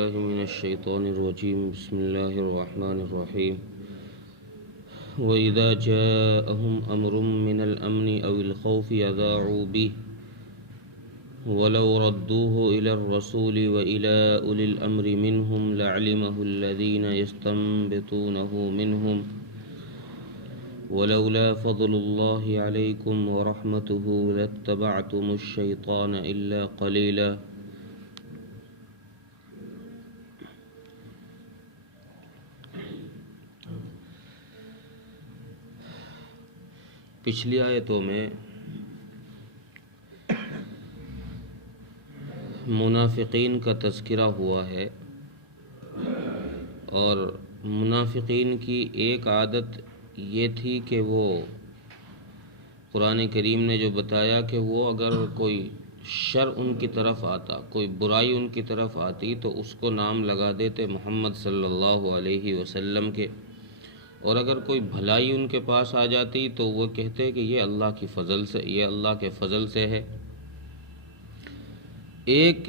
بالله من الشيطان الرجيم بسم الله الرحمن الرحيم وإذا جاءهم أمر من الأمن أو الخوف أذاعوا به ولو ردوه إلى الرسول وإلى أولي الأمر منهم لعلمه الذين يستنبطونه منهم ولولا فضل الله عليكم ورحمته لاتبعتم الشيطان إلا قليلا۔ پچھلی آیتوں میں منافقین کا تذکرہ ہوا ہے، اور منافقین کی ایک عادت یہ تھی کہ وہ قرآن کریم نے جو بتایا کہ وہ اگر کوئی شر ان کی طرف آتا، کوئی برائی ان کی طرف آتی تو اس کو نام لگا دیتے محمد صلی اللہ علیہ وسلم کے، اور اگر کوئی بھلائی ان کے پاس آ جاتی تو وہ کہتے کہ یہ اللہ کی فضل سے، یہ اللہ کے فضل سے ہے۔ ایک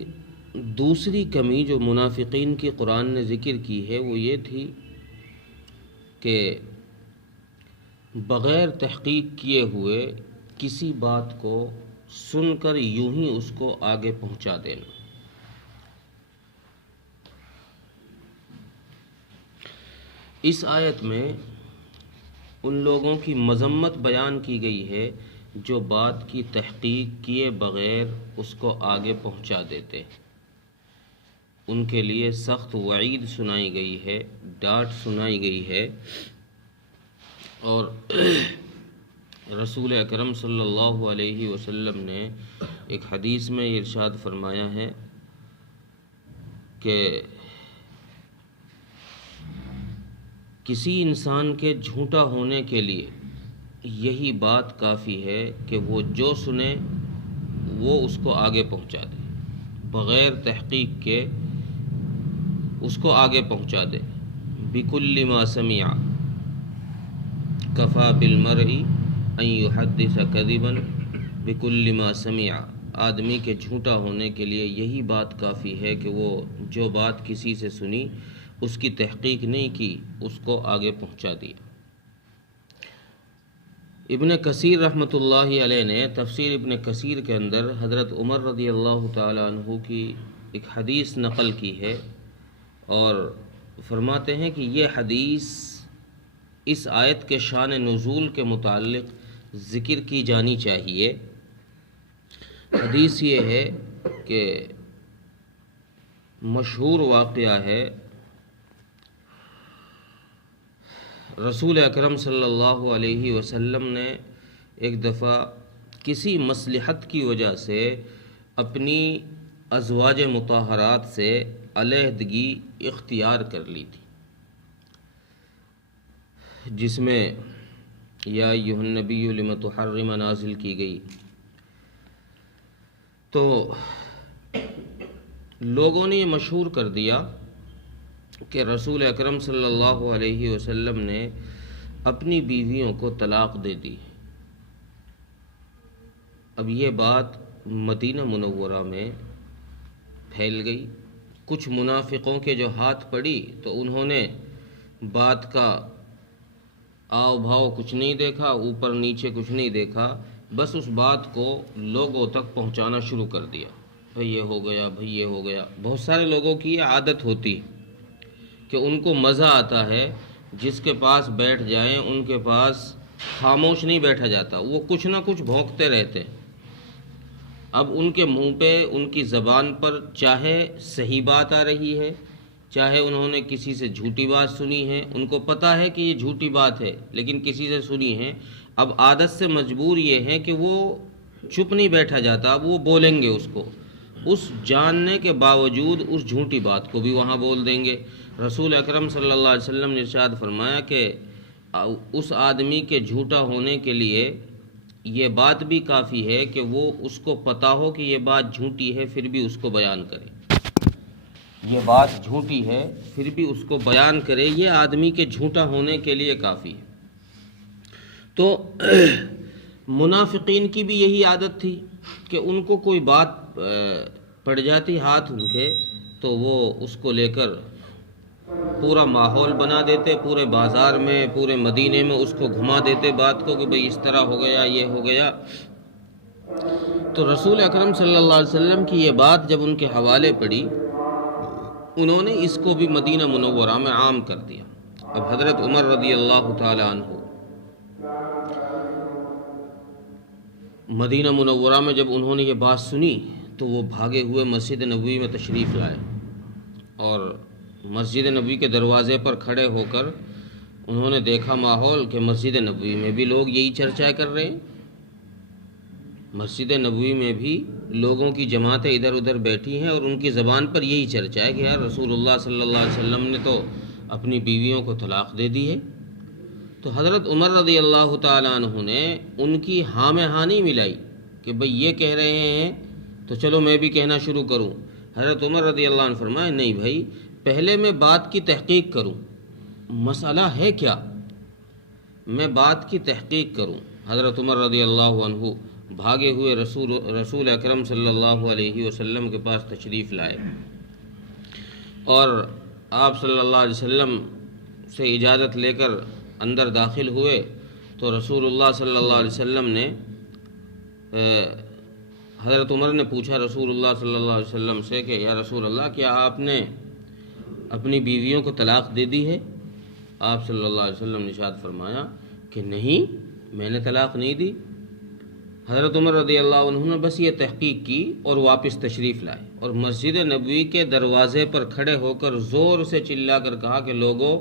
دوسری کمی جو منافقین کی قرآن نے ذکر کی ہے وہ یہ تھی کہ بغیر تحقیق کیے ہوئے کسی بات کو سن کر یوں ہی اس کو آگے پہنچا دینا۔ اس آیت میں ان لوگوں کی مذمت بیان کی گئی ہے جو بات کی تحقیق کیے بغیر اس کو آگے پہنچا دیتے، ان کے لیے سخت وعید سنائی گئی ہے، ڈانٹ سنائی گئی ہے۔ اور رسول اکرم صلی اللہ علیہ وسلم نے ایک حدیث میں ارشاد فرمایا ہے کہ کسی انسان کے جھوٹا ہونے کے لیے یہی بات کافی ہے کہ وہ جو سنے وہ اس کو آگے پہنچا دے، بغیر تحقیق کے اس کو آگے پہنچا دے۔ بِكُلِّ مَا سَمِعَ كَفَى بِالْمَرْءِ أَن يُحَدِّثَ كَذِبًا بِكُلِّ مَا سَمِعَ۔ آدمی کے جھوٹا ہونے کے لیے یہی بات کافی ہے کہ وہ جو بات کسی سے سنی اس کی تحقیق نہیں کی، اس کو آگے پہنچا دیا۔ ابن کثیر رحمۃ اللہ علیہ نے تفسیر ابن کثیر کے اندر حضرت عمر رضی اللہ تعالیٰ عنہ کی ایک حدیث نقل کی ہے، اور فرماتے ہیں کہ یہ حدیث اس آیت کے شان نزول کے متعلق ذکر کی جانی چاہیے۔ حدیث یہ ہے کہ مشہور واقعہ ہے، رسول اکرم صلی اللہ علیہ وسلم نے ایک دفعہ کسی مصلحت کی وجہ سے اپنی ازواج مطہرات سے علیحدگی اختیار کر لی تھی، جس میں یا ایھا النبی لم تحرم نازل کی گئی۔ تو لوگوں نے یہ مشہور کر دیا کہ رسول اکرم صلی اللہ علیہ وسلم نے اپنی بیویوں کو طلاق دے دی۔ اب یہ بات مدینہ منورہ میں پھیل گئی، کچھ منافقوں کے جو ہاتھ پڑی تو انہوں نے بات کا آؤ بھاؤ کچھ نہیں دیکھا، اوپر نیچے کچھ نہیں دیکھا، بس اس بات کو لوگوں تک پہنچانا شروع کر دیا۔ بھئی یہ ہو گیا، بھئی یہ ہو گیا۔ بہت سارے لوگوں کی یہ عادت ہوتی کہ ان کو مزہ آتا ہے جس کے پاس بیٹھ جائیں ان کے پاس خاموش نہیں بیٹھا جاتا، وہ کچھ نہ کچھ بھونکتے رہتے۔ اب ان کے منہ پہ، ان کی زبان پر چاہے صحیح بات آ رہی ہے، چاہے انہوں نے کسی سے جھوٹی بات سنی ہے، ان کو پتہ ہے کہ یہ جھوٹی بات ہے لیکن کسی سے سنی ہے، اب عادت سے مجبور یہ ہے کہ وہ چپ نہیں بیٹھا جاتا، اب وہ بولیں گے اس کو، اس جاننے کے باوجود اس جھوٹی بات کو بھی وہاں بول دیں گے۔ رسول اکرم صلی اللہ علیہ وسلم نے ارشاد فرمایا کہ اس آدمی کے جھوٹا ہونے کے لیے یہ بات بھی کافی ہے کہ وہ اس کو پتہ ہو کہ یہ بات جھوٹی ہے پھر بھی اس کو بیان کرے، یہ بات جھوٹی ہے پھر بھی اس کو بیان کرے، یہ آدمی کے جھوٹا ہونے کے لیے کافی ہے۔ تو منافقین کی بھی یہی عادت تھی کہ ان کو کوئی بات پڑ جاتی ہاتھ ان کے تو وہ اس کو لے کر پورا ماحول بنا دیتے، پورے بازار میں، پورے مدینے میں اس کو گھما دیتے بات کو کہ بھئی اس طرح ہو گیا، یہ ہو گیا۔ تو رسول اکرم صلی اللہ علیہ وسلم کی یہ بات جب ان کے حوالے پڑی، انہوں نے اس کو بھی مدینہ منورہ میں عام کر دیا۔ اب حضرت عمر رضی اللہ تعالی عنہ مدینہ منورہ میں جب انہوں نے یہ بات سنی تو وہ بھاگے ہوئے مسجد نبوی میں تشریف لائے، اور مسجد نبوی کے دروازے پر کھڑے ہو کر انہوں نے دیکھا ماحول کہ مسجد نبوی میں بھی لوگ یہی چرچا کر رہے ہیں، مسجد نبوی میں بھی لوگوں کی جماعتیں ادھر ادھر بیٹھی ہیں اور ان کی زبان پر یہی چرچا ہے کہ یار رسول اللہ صلی اللہ علیہ وسلم نے تو اپنی بیویوں کو طلاق دے دی ہے۔ تو حضرت عمر رضی اللہ تعالیٰ عنہ نے ان کی ہاں میں ہاں نہیں ملائی کہ بھئی یہ کہہ رہے ہیں تو چلو میں بھی کہنا شروع کروں۔ حضرت عمر رضی اللہ عنہ فرمائے نہیں بھائی، پہلے میں بات کی تحقیق کروں، مسئلہ ہے کیا، میں بات کی تحقیق کروں۔ حضرت عمر رضی اللہ عنہ بھاگے ہوئے رسول اکرم صلی اللہ علیہ وسلم کے پاس تشریف لائے، اور آپ صلی اللہ علیہ وسلم سے اجازت لے کر اندر داخل ہوئے تو رسول اللہ صلی اللہ علیہ وسلم نے حضرت عمر نے پوچھا رسول اللہ صلی اللہ علیہ وسلم سے کہ یا رسول اللہ، کیا آپ نے اپنی بیویوں کو طلاق دے دی ہے؟ آپ صلی اللہ علیہ وسلم نے ارشاد فرمایا کہ نہیں، میں نے طلاق نہیں دی۔ حضرت عمر رضی اللہ عنہ نے بس یہ تحقیق کی اور واپس تشریف لائے، اور مسجد نبوی کے دروازے پر کھڑے ہو کر زور سے چلا کر کہا کہ لوگوں،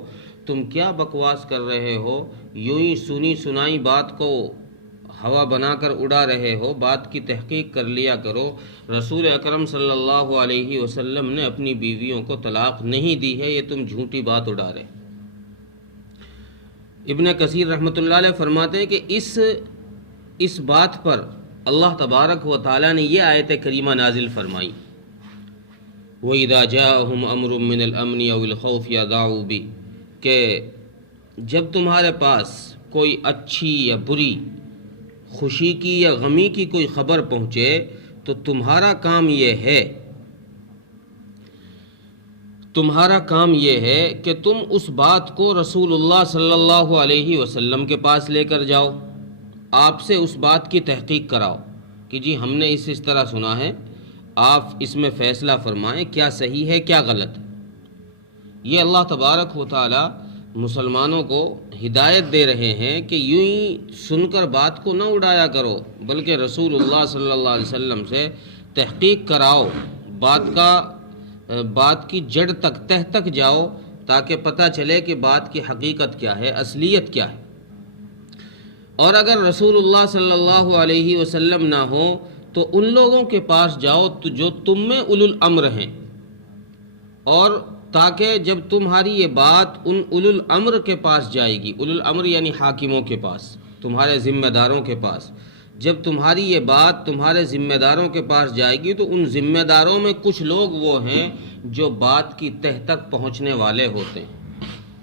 تم کیا بکواس کر رہے ہو، یوں ہی سنی سنائی بات کو ہوا بنا کر اڑا رہے ہو، بات کی تحقیق کر لیا کرو۔ رسول اکرم صلی اللہ علیہ وسلم نے اپنی بیویوں کو طلاق نہیں دی ہے، یہ تم جھوٹی بات اڑا رہے۔ ابن کثیر رحمۃ اللہ علیہ فرماتے ہیں کہ اس بات پر اللہ تبارک و تعالیٰ نے یہ آیت کریمہ نازل فرمائی، وَإِذَا جَاءَهُمْ أَمْرٌ مِّنَ الْأَمْنِ أَوِ الْخَوْفِ يَذَاعُوا بِهِ، کہ جب تمہارے پاس کوئی اچھی یا بری، خوشی کی یا غمی کی کوئی خبر پہنچے تو تمہارا کام یہ ہے کہ تم اس بات کو رسول اللہ صلی اللہ علیہ وسلم کے پاس لے کر جاؤ، آپ سے اس بات کی تحقیق کراؤ کہ جی ہم نے اس طرح سنا ہے، آپ اس میں فیصلہ فرمائیں کیا صحیح ہے کیا غلط۔ یہ اللہ تبارک و تعالی مسلمانوں کو ہدایت دے رہے ہیں کہ یوں ہی سن کر بات کو نہ اڑایا کرو، بلکہ رسول اللہ صلی اللہ علیہ وسلم سے تحقیق کراؤ، بات کی جڑ تک، تہ تک جاؤ، تاکہ پتہ چلے کہ بات کی حقیقت کیا ہے، اصلیت کیا ہے۔ اور اگر رسول اللہ صلی اللہ علیہ وسلم نہ ہو تو ان لوگوں کے پاس جاؤ جو تم میں اولو الامر ہیں، اور تاکہ جب تمہاری یہ بات ان اولو الامر کے پاس جائے گی، اولو الامر یعنی حاکموں کے پاس، تمہارے ذمہ داروں کے پاس، جب تمہاری یہ بات تمہارے ذمہ داروں کے پاس جائے گی تو ان ذمہ داروں میں کچھ لوگ وہ ہیں جو بات کی تہ تک پہنچنے والے ہوتے ہیں،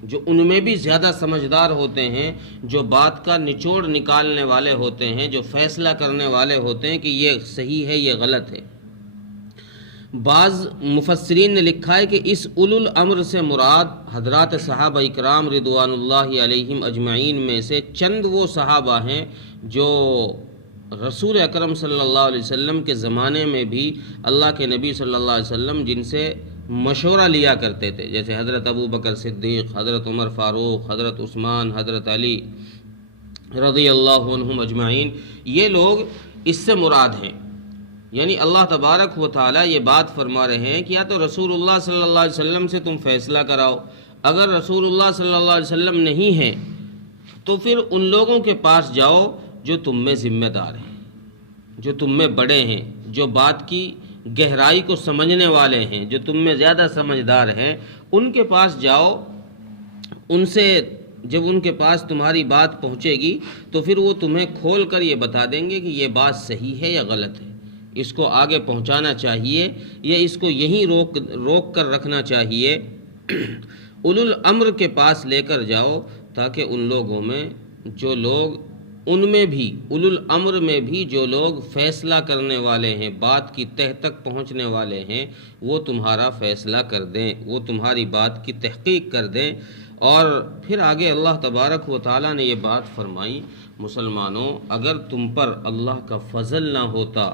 جو ان میں بھی زیادہ سمجھدار ہوتے ہیں، جو بات کا نچوڑ نکالنے والے ہوتے ہیں، جو فیصلہ کرنے والے ہوتے ہیں کہ یہ صحیح ہے یہ غلط ہے۔ بعض مفسرین نے لکھا ہے کہ اس اولو الامر سے مراد حضرات صحابہ اکرام رضوان اللہ علیہم اجمعین میں سے چند وہ صحابہ ہیں جو رسول اکرم صلی اللہ علیہ وسلم کے زمانے میں بھی اللہ کے نبی صلی اللہ علیہ وسلم جن سے مشورہ لیا کرتے تھے، جیسے حضرت ابو بکر صدیق، حضرت عمر فاروق، حضرت عثمان، حضرت علی رضی اللہ عنہم اجمعین، یہ لوگ اس سے مراد ہیں۔ یعنی اللہ تبارک و تعالیٰ یہ بات فرما رہے ہیں کہ یا تو رسول اللہ صلی اللہ علیہ وسلم سے تم فیصلہ کراؤ، اگر رسول اللہ صلی اللہ علیہ وسلم نہیں ہیں تو پھر ان لوگوں کے پاس جاؤ جو تم میں ذمہ دار ہیں، جو تم میں بڑے ہیں، جو بات کی گہرائی کو سمجھنے والے ہیں، جو تم میں زیادہ سمجھدار ہیں، ان کے پاس جاؤ۔ ان سے جب ان کے پاس تمہاری بات پہنچے گی تو پھر وہ تمہیں کھول کر یہ بتا دیں گے کہ یہ بات صحیح ہے یا غلط ہے، اس کو آگے پہنچانا چاہیے یا اس کو یہیں روک کر رکھنا چاہیے۔ اولو الامر کے پاس لے کر جاؤ تاکہ ان لوگوں میں جو لوگ ان میں بھی اولو الامر میں بھی جو لوگ فیصلہ کرنے والے ہیں، بات کی تہ تک پہنچنے والے ہیں، وہ تمہارا فیصلہ کر دیں، وہ تمہاری بات کی تحقیق کر دیں۔ اور پھر آگے اللہ تبارک و تعالیٰ نے یہ بات فرمائی، مسلمانوں اگر تم پر اللہ کا فضل نہ ہوتا،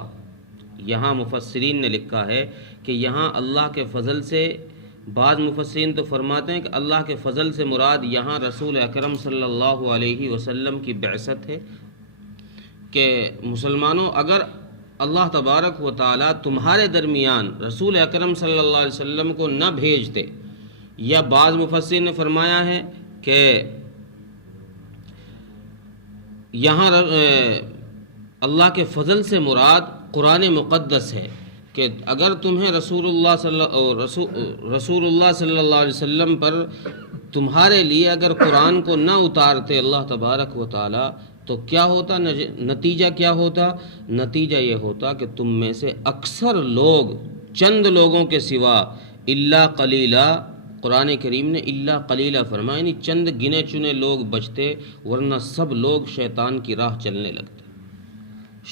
یہاں مفسرین نے لکھا ہے کہ یہاں اللہ کے فضل سے، بعض مفسرین تو فرماتے ہیں کہ اللہ کے فضل سے مراد یہاں رسول اکرم صلی اللہ علیہ وسلم کی بعثت ہے، کہ مسلمانوں اگر اللہ تبارک و تعالیٰ تمہارے درمیان رسول اکرم صلی اللہ علیہ وسلم کو نہ بھیجتے، یا بعض مفسرین نے فرمایا ہے کہ یہاں اللہ کے فضل سے مراد قرآن مقدس ہے، کہ اگر تمہیں رسول اللہ صلی اللہ علیہ وسلم پر تمہارے لیے اگر قرآن کو نہ اتارتے اللہ تبارک و تعالیٰ، تو کیا ہوتا؟ نتیجہ کیا ہوتا؟ نتیجہ یہ ہوتا کہ تم میں سے اکثر لوگ، چند لوگوں کے سوا، الا قلیلا، قرآن کریم نے الا قلیلا فرمایا، یعنی چند گنے چنے لوگ بچتے، ورنہ سب لوگ شیطان کی راہ چلنے لگتے،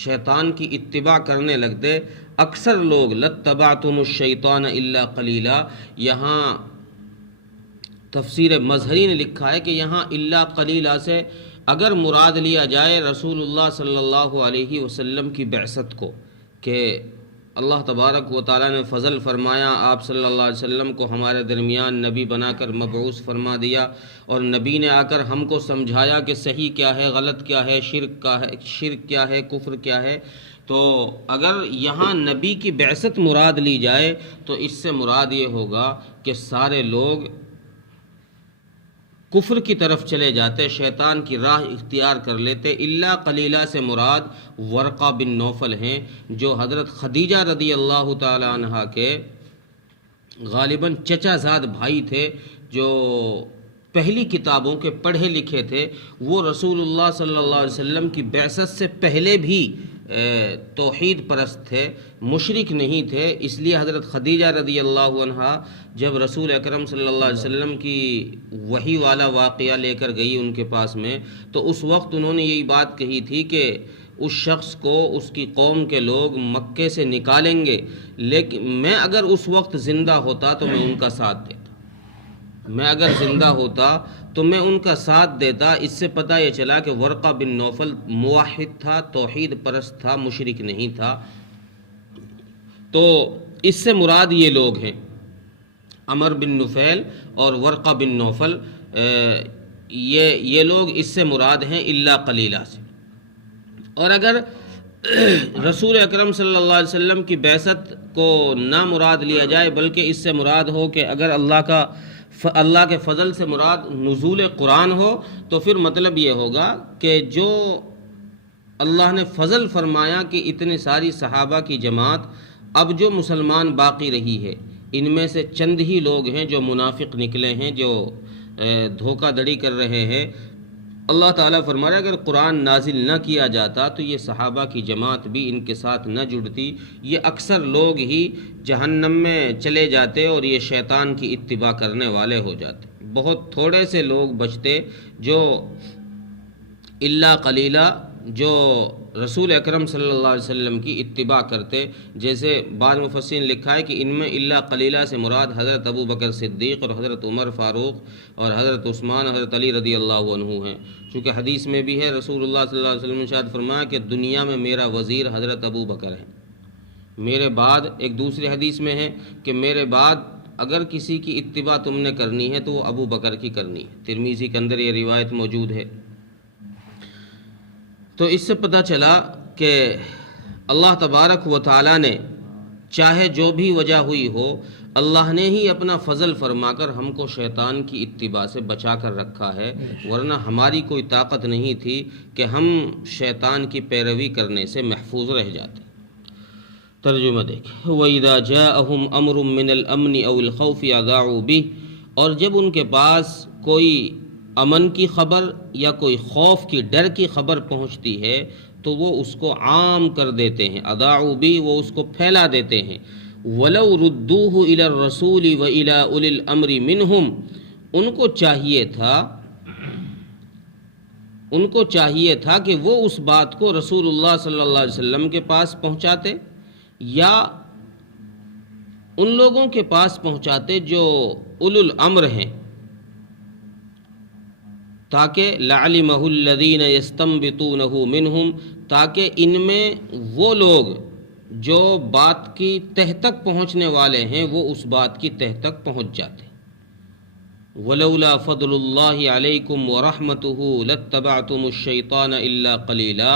شیطان کی اتباع کرنے لگتے، اکثر لوگ۔ لَاتَّبَعْتُمُ الشَّيْطَانَ إِلَّا قَلِيلًا، یہاں تفسیر مظہری نے لکھا ہے کہ یہاں الا قلیلا سے اگر مراد لیا جائے رسول اللہ صلی اللہ علیہ وسلم کی بعثت کو، کہ اللہ تبارک و تعالیٰ نے فضل فرمایا، آپ صلی اللہ علیہ وسلم کو ہمارے درمیان نبی بنا کر مبعوث فرما دیا، اور نبی نے آ کر ہم کو سمجھایا کہ صحیح کیا ہے، غلط کیا ہے، شرک کیا ہے، کفر کیا ہے۔ تو اگر یہاں نبی کی بعثت مراد لی جائے تو اس سے مراد یہ ہوگا کہ سارے لوگ کفر کی طرف چلے جاتے، شیطان کی راہ اختیار کر لیتے۔ الا قلیلہ سے مراد ورقہ بن نوفل ہیں، جو حضرت خدیجہ رضی اللہ تعالی عنہا کے غالباً چچا زاد بھائی تھے، جو پہلی کتابوں کے پڑھے لکھے تھے۔ وہ رسول اللہ صلی اللہ علیہ وسلم کی بعثت سے پہلے بھی توحید پرست تھے، مشرک نہیں تھے، اس لیے حضرت خدیجہ رضی اللہ عنہا جب رسول اکرم صلی اللہ علیہ وسلم کی وحی والا واقعہ لے کر گئی ان کے پاس میں، تو اس وقت انہوں نے یہی بات کہی تھی کہ اس شخص کو اس کی قوم کے لوگ مکے سے نکالیں گے، لیکن میں اگر اس وقت زندہ ہوتا تو میں ان کا ساتھ دیتا، میں اگر زندہ ہوتا تو میں ان کا ساتھ دیتا۔ اس سے پتہ یہ چلا کہ ورقہ بن نوفل موحد تھا، توحید پرست تھا، مشرک نہیں تھا۔ تو اس سے مراد یہ لوگ ہیں، عمر بن نفیل اور ورقہ بن نوفل، یہ لوگ اس سے مراد ہیں الا قلیلہ سے۔ اور اگر رسول اکرم صلی اللہ علیہ وسلم کی بعثت کو نہ مراد لیا جائے، بلکہ اس سے مراد ہو کہ اگر اللہ کے فضل سے مراد نزول قرآن ہو، تو پھر مطلب یہ ہوگا کہ جو اللہ نے فضل فرمایا کہ اتنے ساری صحابہ کی جماعت، اب جو مسلمان باقی رہی ہے ان میں سے چند ہی لوگ ہیں جو منافق نکلے ہیں، جو دھوکہ دڑی کر رہے ہیں۔ اللہ تعالیٰ فرما رہا ہے اگر قرآن نازل نہ کیا جاتا تو یہ صحابہ کی جماعت بھی ان کے ساتھ نہ جڑتی، یہ اکثر لوگ ہی جہنم میں چلے جاتے اور یہ شیطان کی اتباع کرنے والے ہو جاتے۔ بہت تھوڑے سے لوگ بچتے جو الا قلیلہ، جو رسول اکرم صلی اللہ علیہ وسلم کی اتباع کرتے۔ جیسے بعض مفسرین لکھا ہے کہ ان میں الا قلیلہ سے مراد حضرت ابو بکر صدیق اور حضرت عمر فاروق اور حضرت عثمان، حضرت علی رضی اللہ عنہ ہیں، چونکہ حدیث میں بھی ہے رسول اللہ صلی اللہ علیہ وسلم نے ارشاد فرمایا کہ دنیا میں میرا وزیر حضرت ابو بکر ہے، میرے بعد، ایک دوسری حدیث میں ہے کہ میرے بعد اگر کسی کی اتباع تم نے کرنی ہے تو وہ ابو بکر کی کرنی ہے۔ ترمذی کے اندر یہ روایت موجود ہے۔ تو اس سے پتہ چلا کہ اللہ تبارک و تعالیٰ نے چاہے جو بھی وجہ ہوئی ہو، اللہ نے ہی اپنا فضل فرما کر ہم کو شیطان کی اتباع سے بچا کر رکھا ہے، ورنہ ہماری کوئی طاقت نہیں تھی کہ ہم شیطان کی پیروی کرنے سے محفوظ رہ جاتے۔ ترجمہ دیکھیں، وَإِذَا جَاءَهُمْ أَمْرٌ مِّنَ الْأَمْنِ أَوِ الْخَوْفِ أَذَاعُوا بِهِ، اور جب ان کے پاس کوئی امن کی خبر یا کوئی خوف کی، ڈر کی خبر پہنچتی ہے تو وہ اس کو عام کر دیتے ہیں، اذاعوا بھی، وہ اس کو پھیلا دیتے ہیں۔ وَلَوْ رُدُّوهُ إِلَى الرَّسُولِ وَإِلَى أُولِي الْأَمْرِ مِنْهُمْ، ان کو چاہیے تھا ان کو چاہیے تھا کہ وہ اس بات کو رسول اللہ صلی اللہ علیہ وسلم کے پاس پہنچاتے یا ان لوگوں کے پاس پہنچاتے جو اولو الامر ہیں، تاکہ لعلمہ الذین یستنبطونہ منہم، تاکہ ان میں وہ لوگ جو بات کی تہ تک پہنچنے والے ہیں وہ اس بات کی تہ تک پہنچ جاتے۔ ولولا فضل اللہ علیکم ورحمتہ لاتبعتم الشیطان الا قلیلا،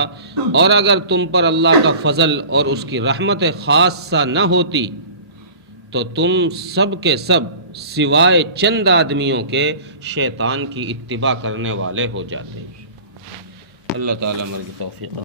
اور اگر تم پر اللہ کا فضل اور اس کی رحمت خاصہ نہ ہوتی تو تم سب کے سب سوائے چند آدمیوں کے شیطان کی اتباع کرنے والے ہو جاتے۔ اللہ تعالیٰ ہماری توفیق